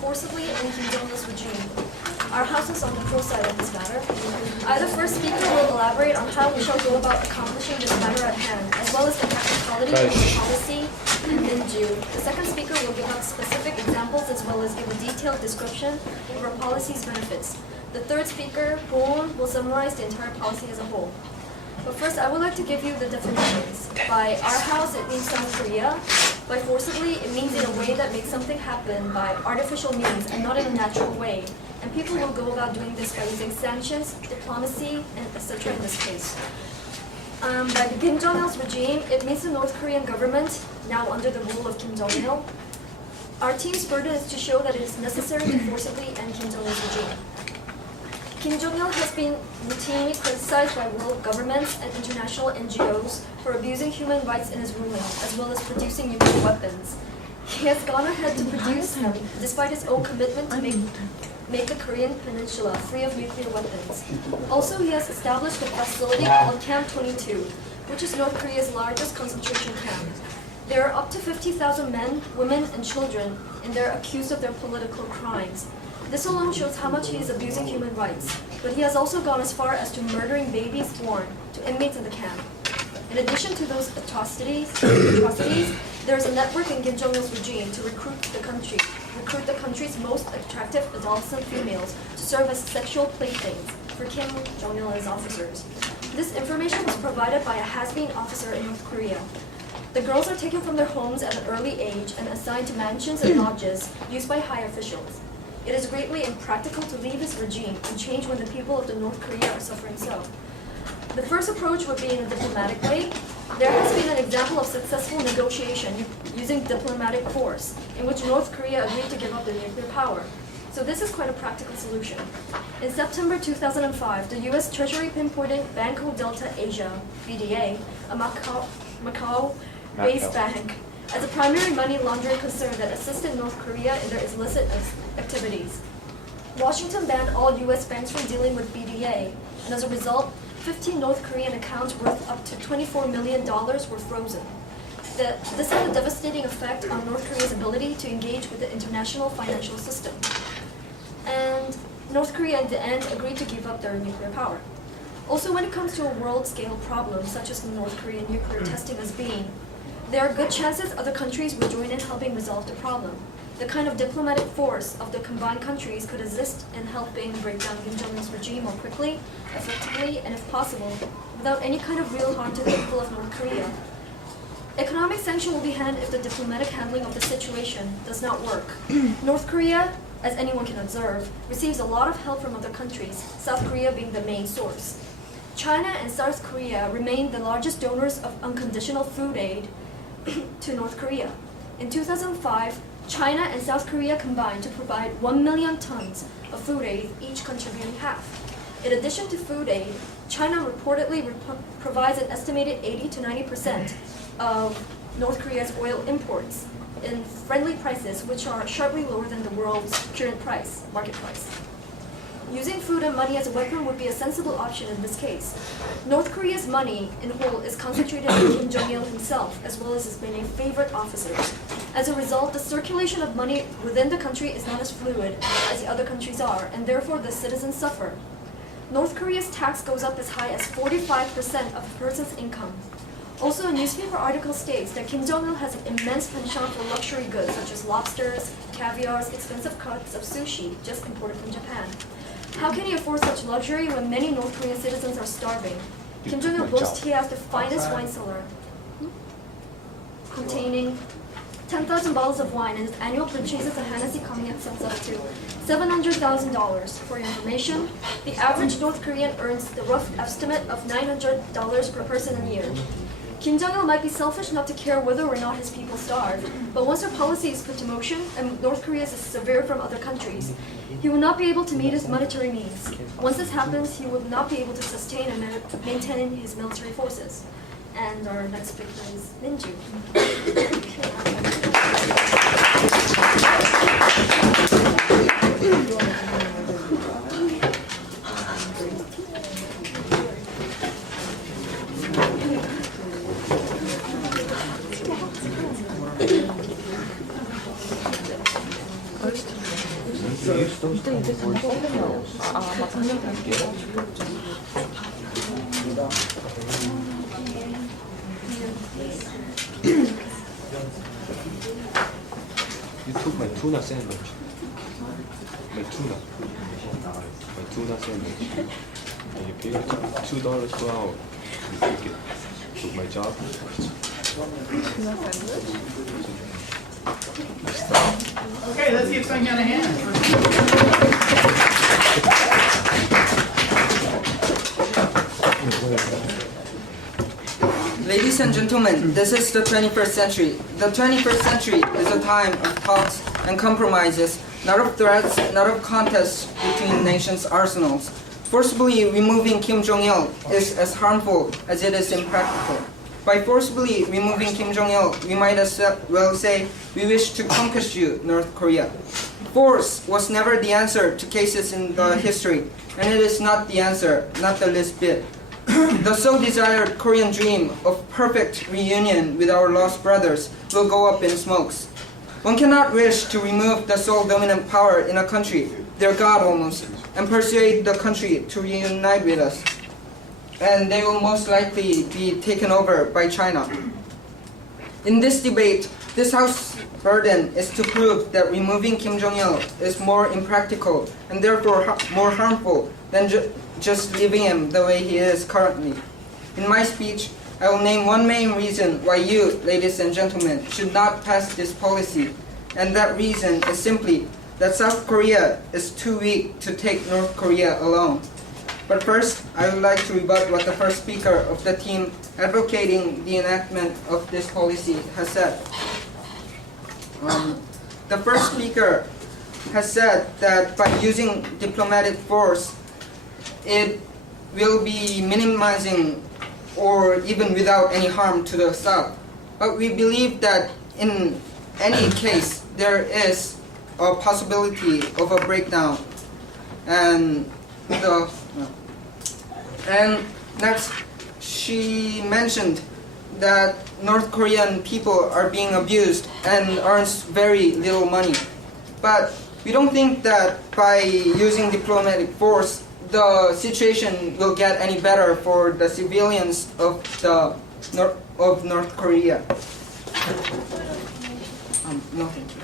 forcibly in Kim Jong-il's regime. Our house is on the pro side of this matter. Either first speaker will elaborate on how we shall go about accomplishing this matter at hand, as well as the practicality of the policy, and then Jew. The second speaker will give out specific examples as well as give a detailed description of our policy's benefits. The third speaker, Daewon, will summarize the entire policy as a whole. But first, I would like to give you the definitions. By our house, it means South Korea. By forcibly, it means in a way that makes something happen by artificial means and not in a natural way. And people will go about doing this by using sanctions, diplomacy, and etc. in this case. By the Kim Jong-il's regime, it means the North Korean government, now under the rule of Kim Jong-il. Our team's burden is to show that it is necessary to forcibly end Kim Jong-il's regime. Kim Jong-il has been routinely criticized by world governments and international NGOs for abusing human rights in his ruling, as well as producing nuclear weapons. He has gone ahead to produce them, despite his own commitment to make the Korean peninsula free of nuclear weapons. Also, he has established a facility called Camp 22, which is North Korea's largest concentration camp. There are up to 50,000 men, women, and children, and they're accused of their political crimes. This alone shows how much he is abusing human rights, but he has also gone as far as to murdering babies born to inmates in the camp. In addition to those atrocities, there is a network in Kim Jong-il's regime to recruit the country's most attractive adolescent females to serve as sexual playthings for Kim Jong-il and his officers. This information was provided by a has-been officer in North Korea. The girls are taken from their homes at an early age and assigned to mansions and lodges used by high officials. It is greatly impractical to leave his regime and change when the people of the North Korea are suffering so. The first approach would be in a diplomatic way. There has been an example of successful negotiation using diplomatic force, in which North Korea agreed to give up their nuclear power. So this is quite a practical solution. In September 2005, the U.S. Treasury pinpointed Banco Delta Asia, BDA, a Macau-based bank, as a primary money laundering concern that assisted North Korea in their illicit activities. Washington banned all U.S. banks from dealing with BDA, and as a result, 15 North Korean accounts worth up to $24 million were frozen. This had a devastating effect on North Korea's ability to engage with the international financial system. And North Korea, in the end, agreed to give up their nuclear power. Also, when it comes to a world-scale problem, such as the North Korean nuclear testing has been, there are good chances other countries will join in helping resolve the problem. The kind of diplomatic force of the combined countries could assist in helping break down Kim Jong-il's regime more quickly, effectively, and if possible, without any kind of real harm to the people of North Korea. Economic sanction will be handed if the diplomatic handling of the situation does not work. North Korea, as anyone can observe, receives a lot of help from other countries, South Korea being the main source. China and South Korea remain the largest donors of unconditional food aid to North Korea. In 2005, China and South Korea combined to provide 1 million tons of food aid, each contributing half. In addition to food aid, China reportedly provides an estimated 80 to 90% of North Korea's oil imports in friendly prices, which are sharply lower than the world's current market price. Using food and money as a weapon would be a sensible option in this case. North Korea's money, in whole, is concentrated on Kim Jong-il himself, as well as his many favorite officers. As a result, the circulation of money within the country is not as fluid as the other countries are, and therefore the citizens suffer. North Korea's tax goes up as high as 45% of a person's income. Also, a newspaper article states that Kim Jong-il has an immense penchant for luxury goods such as lobsters, caviars, expensive cuts of sushi, just imported from Japan. How can he afford such luxury when many North Korean citizens are starving? Kim Jong-il boasts he has the finest wine cellar, containing 10,000 bottles of wine, and his annual purchases of Hennessy cognac sums up to $700,000. For your information, the average North Korean earns the rough estimate of $900 per person a year. Kim Jong-il might be selfish not to care whether or not his people starve, but once their policy is put to motion and North Korea is severe from other countries, he will not be able to meet his monetary needs. Once this happens, he will not be able to sustain and maintain his military forces. And our next speaker is Minju. First. You took my tuna sandwich. My tuna sandwich. And you paid $2 per hour. You took it. Took my job. Okay, let's see if someone got a hand. Ladies and gentlemen, this is the 21st century. The 21st century is a time of talks and compromises, not of threats, not of contests between nations' arsenals. Forcibly removing Kim Jong-il is as harmful as it is impractical. By forcibly removing Kim Jong-il, we might as well say we wish to conquer you, North Korea. Force was never the answer to cases in the history, and it is not the answer, not the least bit. The so-desired Korean dream of perfect reunion with our lost brothers will go up in smokes. One cannot wish to remove the sole dominant power in a country, their God almost, and persuade the country to reunite with us. And they will most likely be taken over by China. In this debate, this House's burden is to prove that removing Kim Jong-il is more impractical and therefore more harmful than just leaving him the way he is currently. In my speech, I will name one main reason why you, ladies and gentlemen, should not pass this policy, and that reason is simply that South Korea is too weak to take North Korea alone. But first, I would like to rebut what the first speaker of the team advocating the enactment of this policy has said. The first speaker has said that by using diplomatic force, it will be minimizing or even without any harm to the South. But we believe that in any case, there is a possibility of a breakdown. And next, she mentioned that North Korean people are being abused and earns very little money. But we don't think that by using diplomatic force, the situation will get any better for the civilians of North Korea. No, thank you.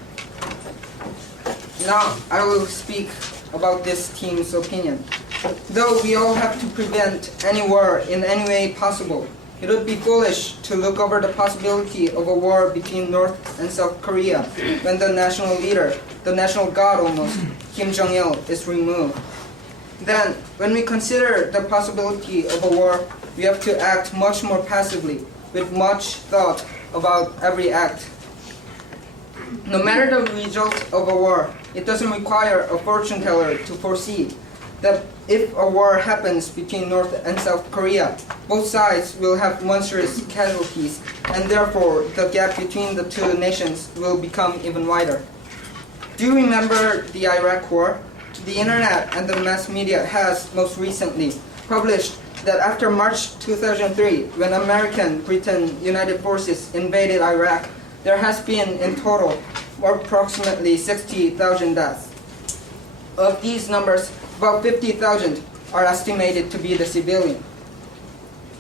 Now I will speak about this team's opinion. Though we all have to prevent any war in any way possible, it would be foolish to look over the possibility of a war between North and South Korea when the national leader, the national god almost, Kim Jong-il, is removed. Then, when we consider the possibility of a war, we have to act much more passively, with much thought about every act. No matter the result of a war, it doesn't require a fortune teller to foresee that if a war happens between North and South Korea, both sides will have monstrous casualties, and therefore the gap between the two nations will become even wider. Do you remember the Iraq War? The internet and the mass media has most recently published that after March 2003, when American, Britain, United Forces invaded Iraq, there has been in total approximately 60,000 deaths. Of these numbers, about 50,000 are estimated to be the civilian.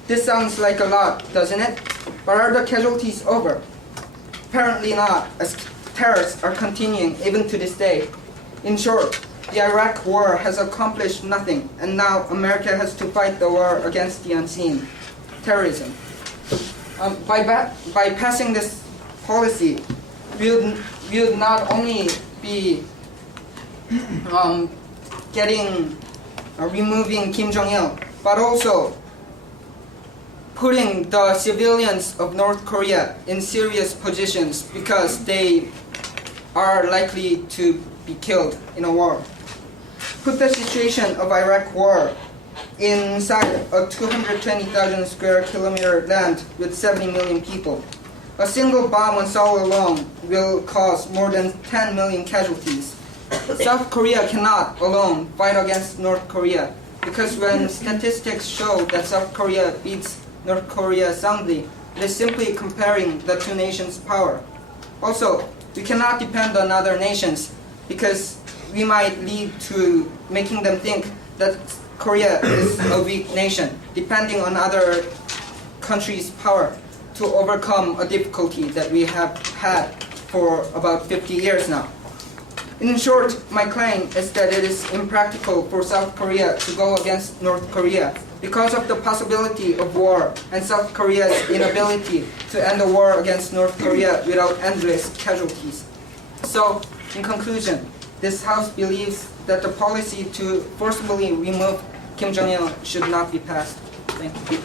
This sounds like a lot, doesn't it? But are the casualties over? Apparently not, as terrorists are continuing even to this day. In short, the Iraq War has accomplished nothing, and now America has to fight the war against the unseen, terrorism. By passing this policy, we would not only be removing Kim Jong-il, but also putting the civilians of North Korea in serious positions because they are likely to be killed in a war. Put the situation of Iraq War inside a 220,000 square kilometer land with 70 million people. A single bomb on Seoul alone will cause more than 10 million casualties. South Korea cannot alone fight against North Korea because when statistics show that South Korea beats North Korea soundly, it is simply comparing the two nations' power. Also, we cannot depend on other nations because we might lead to making them think that Korea is a weak nation, depending on other countries' power to overcome a difficulty that we have had for about 50 years now. In short, my claim is that it is impractical for South Korea to go against North Korea because of the possibility of war and South Korea's inability to end the war against North Korea without endless casualties. So, in conclusion, this House believes that the policy to forcibly remove Kim Jong-il should not be passed. Thank you.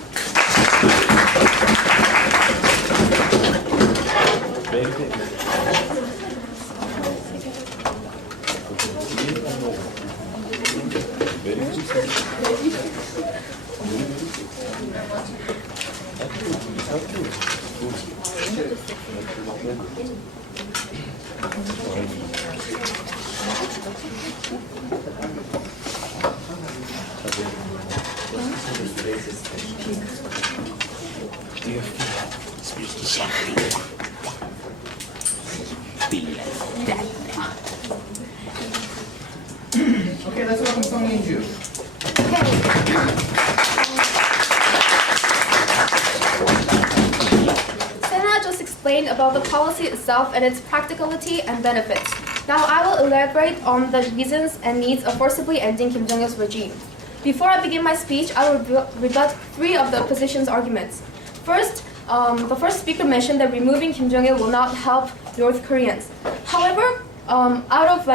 Okay, let's welcome Tony and Ju. Senna just explained about the policy itself and its practicality and benefits. Now I will elaborate on the reasons and needs of forcibly ending Kim Jong-il's regime. Before I begin my speech, I will rebut 3 of the opposition's arguments. First, the first speaker mentioned that removing Kim Jong-il will not help North Koreans. However, out of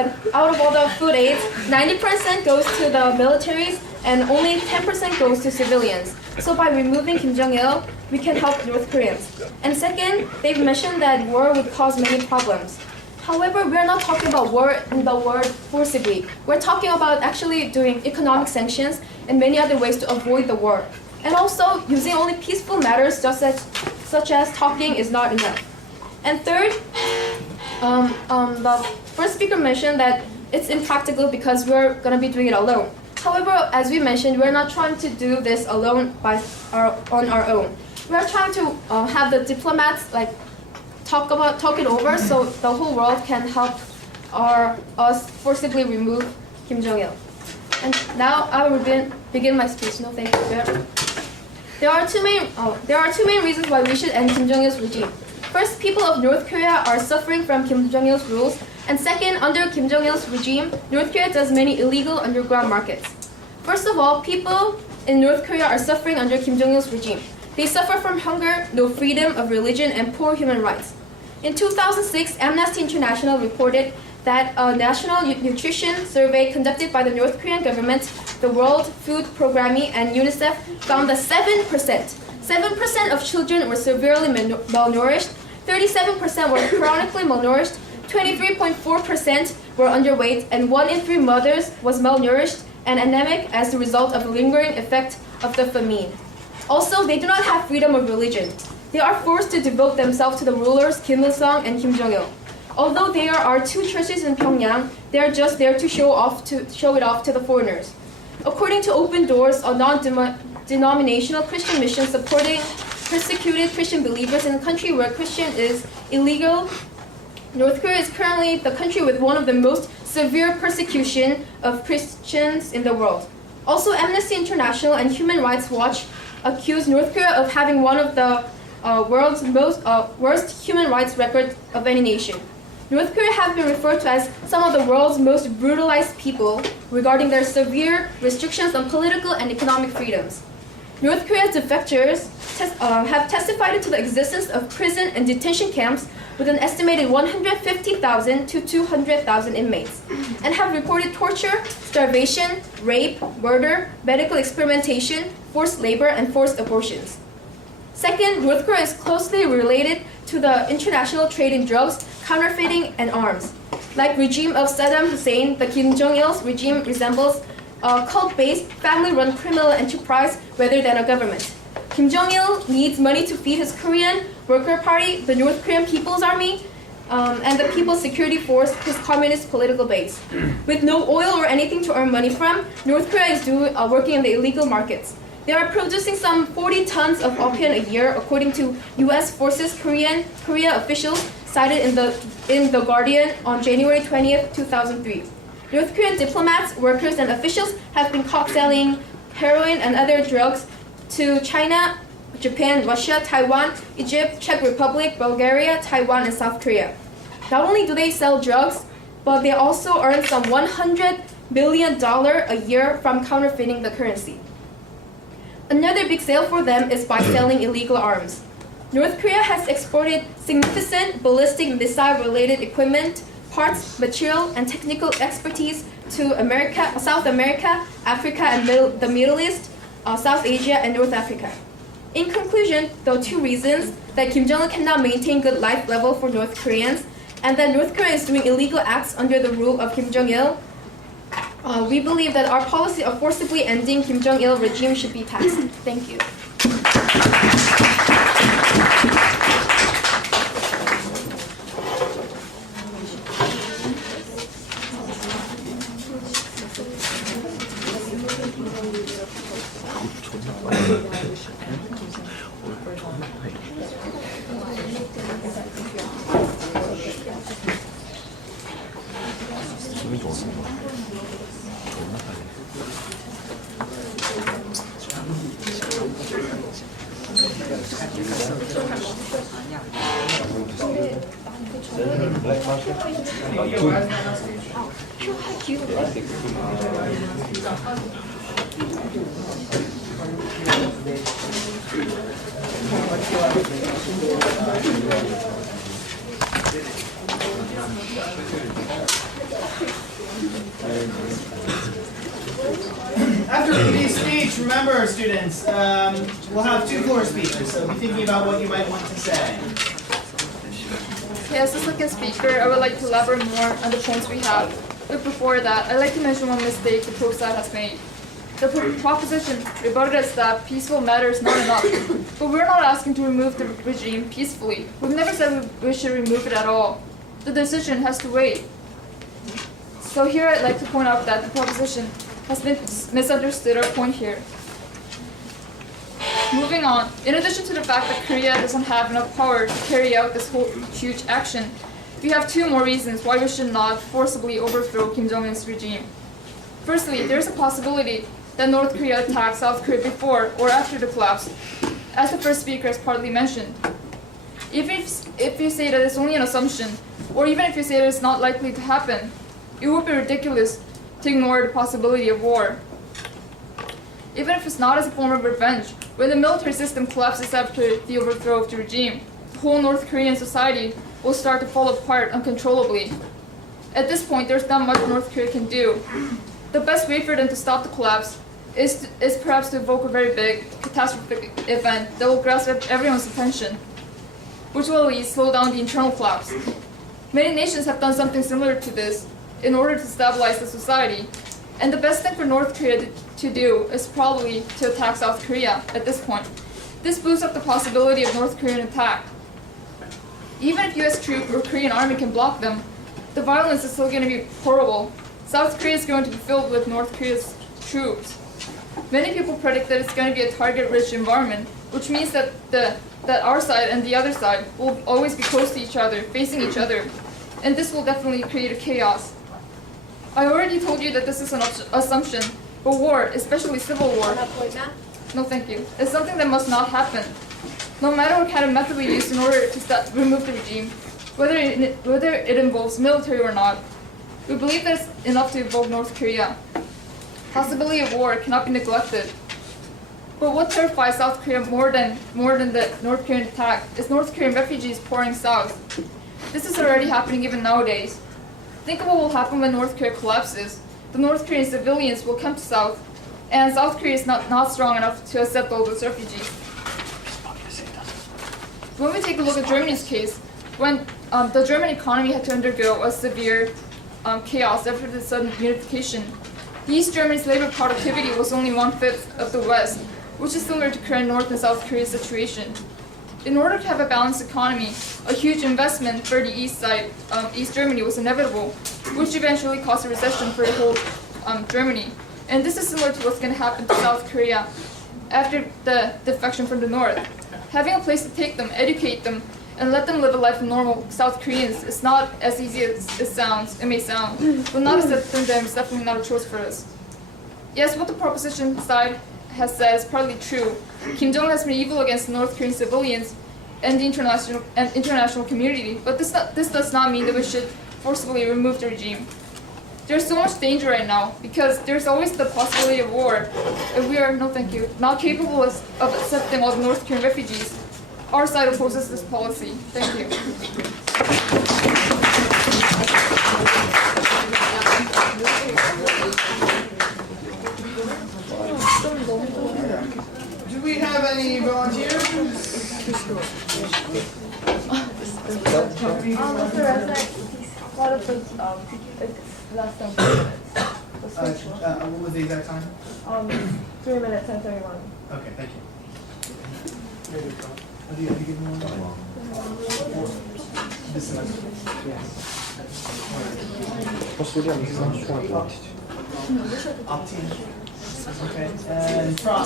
all the food aids, 90% goes to the militaries and only 10% goes to civilians. So by removing Kim Jong-il, we can help North Koreans. And second, they've mentioned that war would cause many problems. However, we're not talking about war in the word forcibly. We're talking about actually doing economic sanctions and many other ways to avoid the war. And also, using only peaceful matters such as talking is not enough. And third, the first speaker mentioned that it's impractical because we're going to be doing it alone. However, as we mentioned, we're not trying to do this alone on our own. We're trying to have the diplomats talk it over so the whole world can help us forcibly remove Kim Jong-il. And now I will begin my speech. No, thank you. There are two main reasons why we should end Kim Jong-il's regime. First, people of North Korea are suffering from Kim Jong-il's rules, and second, under Kim Jong-il's regime, North Korea does many illegal underground markets. First of all, people in North Korea are suffering under Kim Jong-il's regime. They suffer from hunger, no freedom of religion, and poor human rights. In 2006, Amnesty International reported that a national nutrition survey conducted by the North Korean government, the World Food Programme, and UNICEF found that 7% of children were severely malnourished, 37% were chronically malnourished, 23.4% were underweight, and 1 in 3 mothers was malnourished and anemic as a result of the lingering effect of the famine. Also, they do not have freedom of religion. They are forced to devote themselves to the rulers Kim Il-sung and Kim Jong-il. Although there are 2 churches in Pyongyang, they are just there to show it off to the foreigners. According to Open Doors, a non-denominational Christian mission supporting persecuted Christian believers in a country where Christian is illegal, North Korea is currently the country with one of the most severe persecution of Christians in the world. Also, Amnesty International and Human Rights Watch accuse North Korea of having one of the world's worst human rights record of any nation. North Korea have been referred to as some of the world's most brutalized people regarding their severe restrictions on political and economic freedoms. North Korea's defectors have testified to the existence of prison and detention camps with an estimated 150,000 to 200,000 inmates, and have reported torture, starvation, rape, murder, medical experimentation, forced labor, and forced abortions. Second, North Korea is closely related to the international trade in drugs, counterfeiting, and arms. Like regime of Saddam Hussein, the Kim Jong-il's regime resembles a cult-based, family-run criminal enterprise rather than a government. Kim Jong-il needs money to feed his Korean Worker Party, the North Korean People's Army, and the People's Security Force, his communist political base. With no oil or anything to earn money from, North Korea is working in the illegal markets. They are producing some 40 tons of opium a year, according to U.S. Forces Korea officials cited in the Guardian on January 20th, 2003. North Korean diplomats, workers, and officials have been caught selling heroin and other drugs to China, Japan, Russia, Taiwan, Egypt, Czech Republic, Bulgaria, Taiwan, and South Korea. Not only do they sell drugs, but they also earn some $100 billion a year from counterfeiting the currency. Another big sale for them is by selling illegal arms. North Korea has exported significant ballistic missile-related equipment, parts, material, and technical expertise to America, South America, Africa, and the Middle East, South Asia, and North Africa. In conclusion, there are two reasons that Kim Jong-un cannot maintain good life level for North Koreans, and that North Korea is doing illegal acts under the rule of Kim Jong-il. We believe that our policy of forcibly ending Kim Jong-il regime should be passed. Thank you. After Ruby's speech, remember, students, we'll have two floor speakers, so be thinking about what you might want to say. Okay, as the second speaker, I would like to elaborate more on the points we have. But before that, I'd like to mention one mistake the pro side has made. The proposition rebutted us that peaceful matter is not enough. But we're not asking to remove the regime peacefully. We've never said we should remove it at all. The decision has to wait. So here I'd like to point out that the proposition has been misunderstood our point here. Moving on, in addition to the fact that Korea doesn't have enough power to carry out this whole huge action, we have two more reasons why we should not forcibly overthrow Kim Jong-un's regime. Firstly, there is a possibility that North Korea attacks South Korea before or after the collapse, as the first speaker has partly mentioned. If you say that it's only an assumption, or even if you say that it's not likely to happen, it would be ridiculous to ignore the possibility of war. Even if it's not as a form of revenge, when the military system collapses after the overthrow of the regime, the whole North Korean society will start to fall apart uncontrollably. At this point, there's not much North Korea can do. The best way for them to stop the collapse is perhaps to evoke a very big, catastrophic event that will grasp everyone's attention, which will at least slow down the internal collapse. Many nations have done something similar to this in order to stabilize the society, and the best thing for North Korea to do is probably to attack South Korea at this point. This boosts up the possibility of North Korean attack. Even if US troops or Korean army can block them, the violence is still going to be horrible. South Korea is going to be filled with North Korea's troops. Many people predict that it's going to be a target-rich environment, which means that our side and the other side will always be close to each other, facing each other, and this will definitely create a chaos. I already told you that this is an assumption, but war, especially civil war, no thank you, is something that must not happen. No matter what kind of method we use in order to remove the regime, whether it involves military or not, we believe that it's enough to evoke North Korea. Possibility of war cannot be neglected. But what terrifies South Korea more than the North Korean attack is North Korean refugees pouring south. This is already happening even nowadays. Think of what will happen when North Korea collapses. The North Korean civilians will come to South, and South Korea is not strong enough to accept all those refugees. When we take a look at Germany's case, when the German economy had to undergo a severe chaos after the sudden unification, the East Germany's labor productivity was only 1/5 of the West, which is similar to current North and South Korea's situation. In order to have a balanced economy, a huge investment for the East side, East Germany, was inevitable, which eventually caused a recession for the whole Germany. And this is similar to what's going to happen to South Korea after the defection from the North. Having a place to take them, educate them, and let them live a life of normal South Koreans. It's not as easy as it may sound, but not accepting them is definitely not a choice for us. Yes, what the proposition side has said is partly true. Kim Jong-un has been evil against North Korean civilians and the international community, but this does not mean that we should forcibly remove the regime. There's so much danger right now because there's always the possibility of war, and we are, no thank you, not capable of accepting all the North Korean refugees. Our side opposes this policy. Thank you. Do we have any volunteers? Mr. Reznick, what if it's less than 3 minutes? What was the exact time? 3 minutes and 31. Okay, thank you. Have you given one? This semester? Optin. Okay, and from.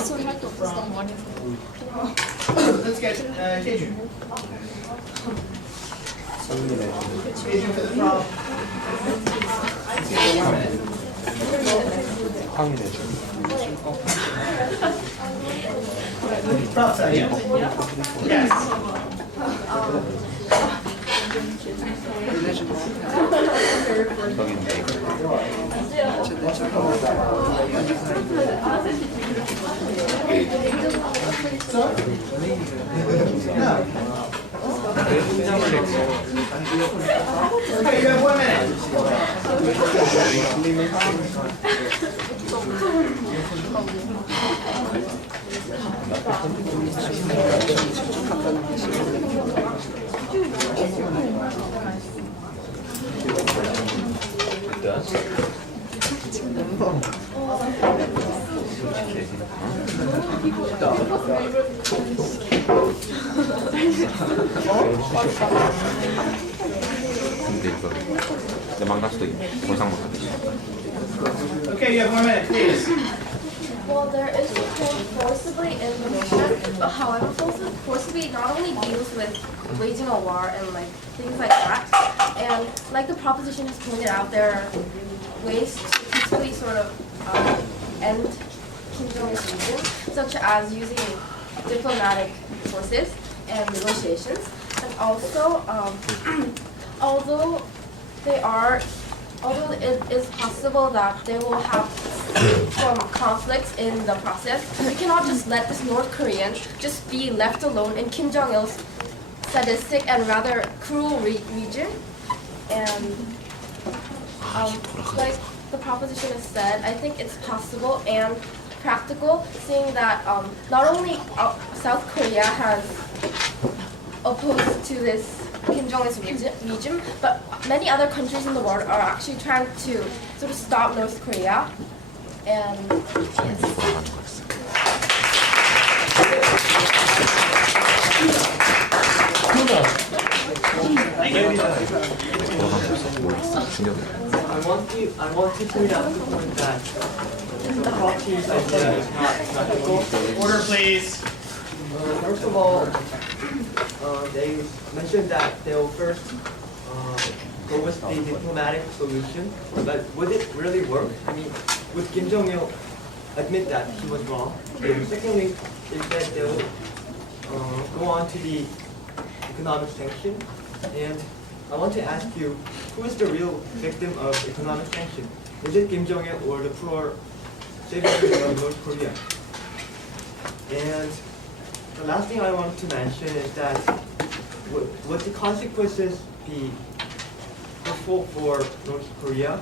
Let's get Keiju. Keiju for the prom. Let's get 1 minute. Prop side, yeah. Yes. No. Okay, you have 1 minute. It does? 근데 이거 내 망가져도 더 이상 못하겠어. Okay, you have 1 minute, please. Well, there is the term forcibly in the motion, but however, forcibly not only deals with waging a war and like things like that, and like the proposition has pointed out, there are ways to peacefully sort of end Kim Jong-un's regime, such as using diplomatic forces and negotiations, and also although it is possible that they will have some conflicts in the process, we cannot just let this North Korean just be left alone in Kim Jong-il's sadistic and rather cruel regime. And like the proposition has said, I think it's possible and practical, seeing that not only South Korea has opposed to this Kim Jong-un's regime, but many other countries in the world are actually trying to sort of stop North Korea. And yes. I want to point out the point that the top team's idea is not practical. Order, please. First of all, they mentioned that they will first go with the diplomatic solution, but would it really work? I mean, would Kim Jong-il admit that he was wrong? And secondly, they said they will go on to the economic sanction, and I want to ask you, who is the real victim of economic sanction? Is it Kim Jong-il or the poor citizens of North Korea? And the last thing I want to mention is that would the consequences be hurtful for North Korea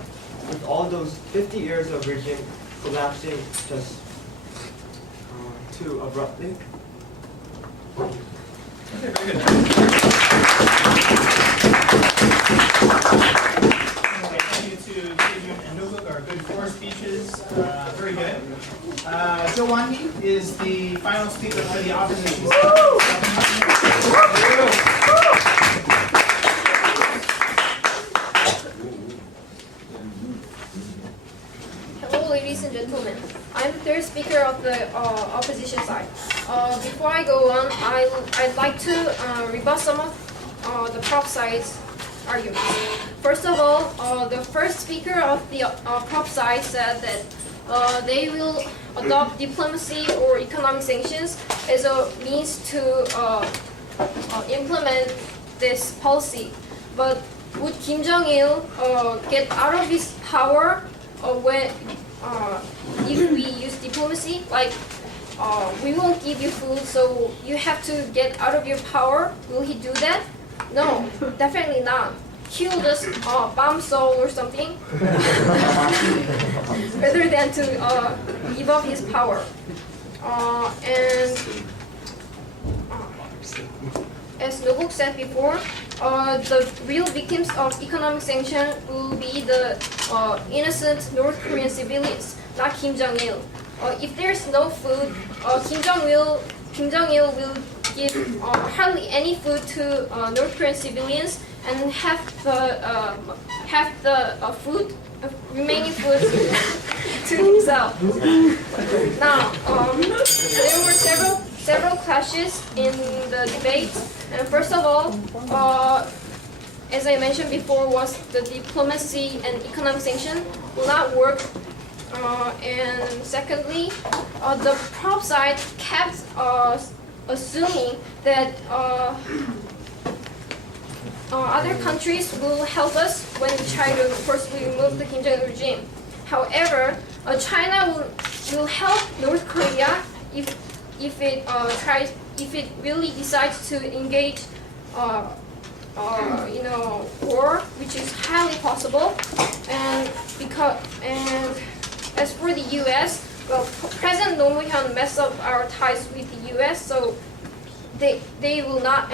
with all those 50 years of regime collapsing just too abruptly? Okay, very good. Okay, thank you to Daewon and Nuguk, our good four speeches. Very good. Daewon is the final speaker for the opposition. Hello, ladies and gentlemen. I'm the third speaker of the opposition side. Before I go on, I'd like to rebut some of the prop side's arguments. First of all, the first speaker of the prop side said that they will adopt diplomacy or economic sanctions as a means to implement this policy. But would Kim Jong-il get out of his power when if we use diplomacy? Like, we won't give you food, so you have to get out of your power. Will he do that? No, definitely not. He will just bomb Seoul or something, rather than to give up his power. And as Nobuk said before, the real victims of economic sanction will be the innocent North Korean civilians, not Kim Jong-il. If there's no food, Kim Jong-il will give hardly any food to North Korean civilians and have the remaining food to himself. Now, there were several clashes in the debate, and first of all, as I mentioned before, was the diplomacy and economic sanction will not work. And secondly, the prop side kept assuming that other countries will help us when we try to forcibly remove the Kim Jong-un regime. However, China will help North Korea if it really decides to engage war, which is highly possible. And as for the U.S., well, President Roh Moo-hyun messed up our ties with the U.S., so it will not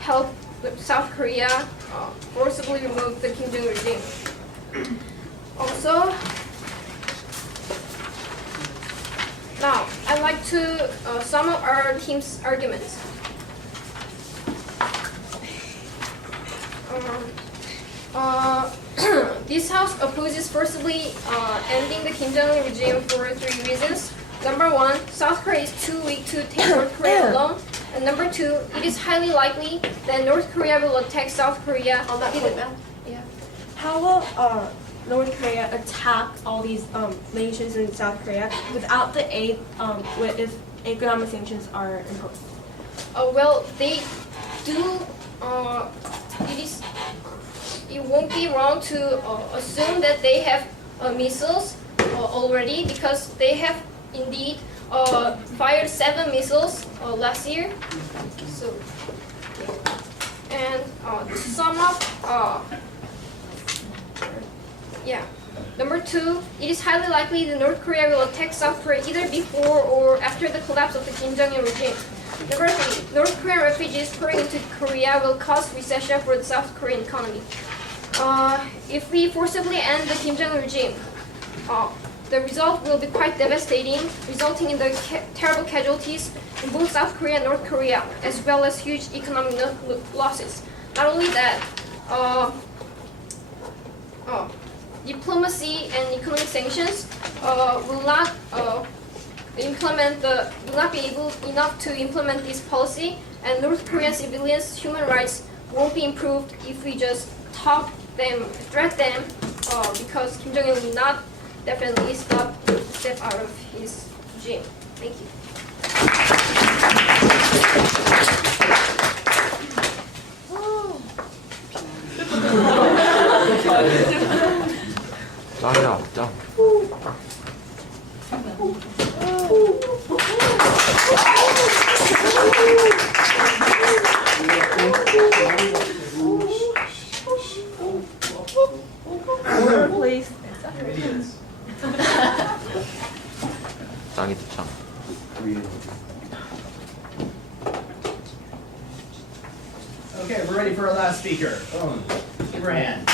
help South Korea forcibly remove the Kim Jong-un regime. Also, now I'd like to sum up our team's arguments. This House opposes forcibly ending the Kim Jong-un regime for 3 reasons. Number 1, South Korea is too weak to take North Korea alone. And number 2, it is highly likely that North Korea will attack South Korea. How will North Korea attack all these nations in South Korea without the aid if economic sanctions are imposed? Well, they do. It won't be wrong to assume that they have missiles already, because they have indeed fired 7 missiles last year. So, and to sum up, number 2, it is highly likely that North Korea will attack South Korea either before or after the collapse of the Kim Jong-un regime. Number 3, North Korean refugees pouring into Korea will cause recession for the South Korean economy. If we forcibly end the Kim Jong-un regime, the result will be quite devastating, resulting in the terrible casualties in both South Korea and North Korea, as well as huge economic losses. Not only that, diplomacy and economic sanctions will not be able enough to implement this policy, and North Korean civilians' human rights won't be improved if we just threat them, because Kim Jong-un will not definitely step out of his regime. Thank you. 짱이야, 짱. Order, please. 짱이다, 짱. Okay, we're ready for our last speaker. Give her a hand.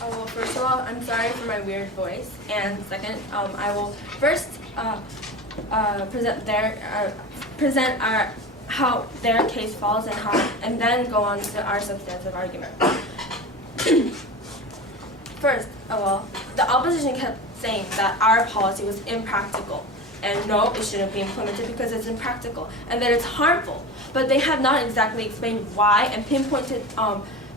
Well, first of all, I'm sorry for my weird voice, and second, I will first present how their case falls and then go on to our substantive argument. First of all, the opposition kept saying that our policy was impractical. and no, it shouldn't be implemented because it's impractical and that it's harmful. But they have not exactly explained why and pinpointed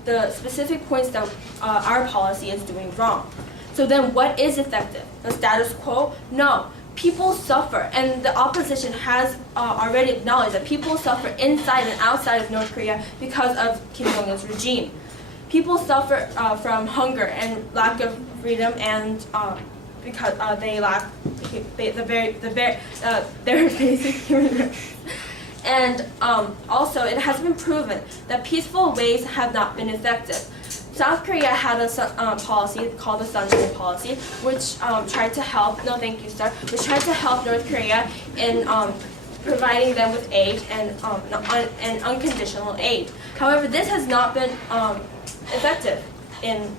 the specific points that our policy is doing wrong. So then what is effective? The status quo? No. People suffer, and the opposition has already acknowledged that people suffer inside and outside of North Korea because of Kim Jong-il's regime. People suffer from hunger and lack of freedom, and because they lack their basic human rights. And also, it has been proven that peaceful ways have not been effective. South Korea had a policy called the Sunshine Policy, which tried to help. No, thank you, sir. Which tried to help North Korea in providing them with aid and unconditional aid. However, this has not been effective in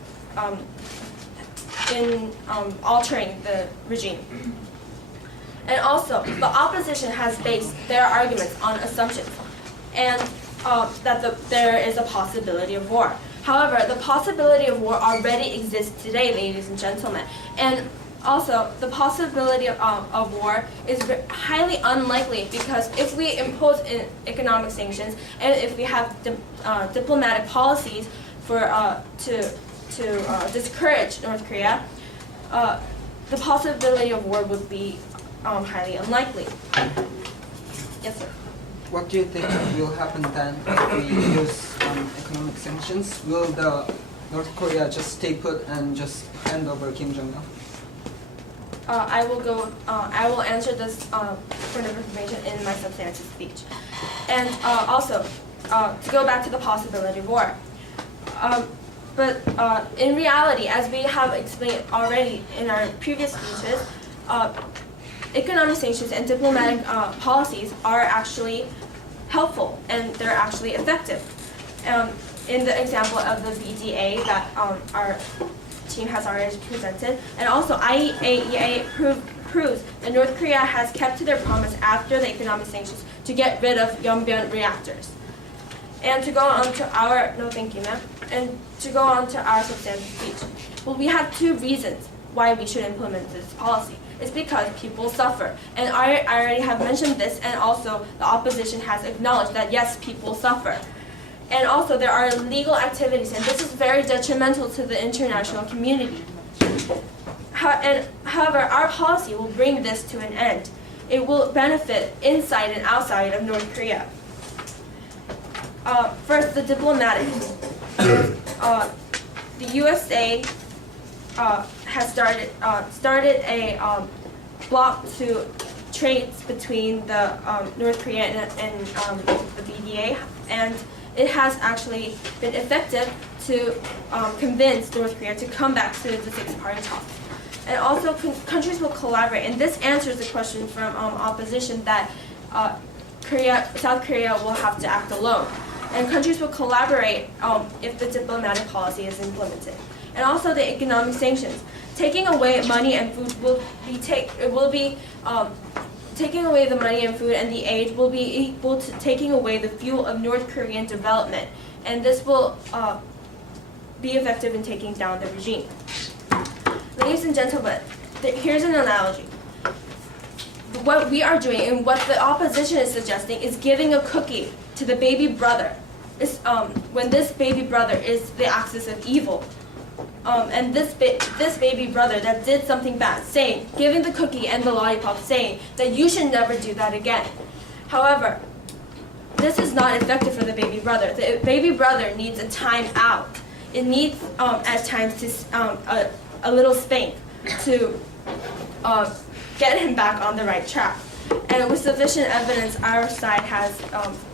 altering the regime. And also, the opposition has based their arguments on assumptions, and that there is a possibility of war. However, the possibility of war already exists today, ladies and gentlemen. And also, the possibility of war is highly unlikely because if we impose economic sanctions and if we have diplomatic policies for to discourage North Korea, the possibility of war would be highly unlikely. Yes, sir. What do you think will happen then if we use economic sanctions? Will the North Korea just stay put and just hand over Kim Jong-il? I will answer this point of information in my substantive speech. And also, to go back to the possibility of war. But in reality, as we have explained already in our previous speeches, economic sanctions and diplomatic policies are actually helpful and they're actually effective. In the example of the VDA that our team has already presented, and also IAEA proves that North Korea has kept to their promise after the economic sanctions to get rid of Yeonbyeon reactors. And to go on to our, no thank you ma'am, and to go on to our substantive speech. Well, we have two reasons why we should implement this policy. It's because people suffer. And I already have mentioned this, and also the opposition has acknowledged that yes, people suffer. And also there are illegal activities, and this is very detrimental to the international community. However, our policy will bring this to an end. It will benefit inside and outside of North Korea. First, the diplomatic. The USA has started a block to trades between the North Korea and the VDA, and it has actually been effective to convince North Korea to come back to the six-party talks. And also, countries will collaborate, and this answers the question from opposition that South Korea will have to act alone. And countries will collaborate if the diplomatic policy is implemented. And also the economic sanctions. Taking away money and food taking away the money and food and the aid will be equal to taking away the fuel of North Korean development. And this will be effective in taking down the regime. Ladies and gentlemen, here's an analogy. What we are doing and what the opposition is suggesting is giving a cookie to the baby brother. When this baby brother is the axis of evil. And this baby brother that did something bad, giving the cookie and the lollipop, saying that you should never do that again. However, this is not effective for the baby brother. The baby brother needs a time out. It needs, at times, a little spank to get him back on the right track. And with sufficient evidence, our side has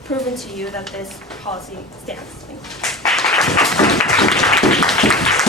proven to you that this policy stands. Thank you.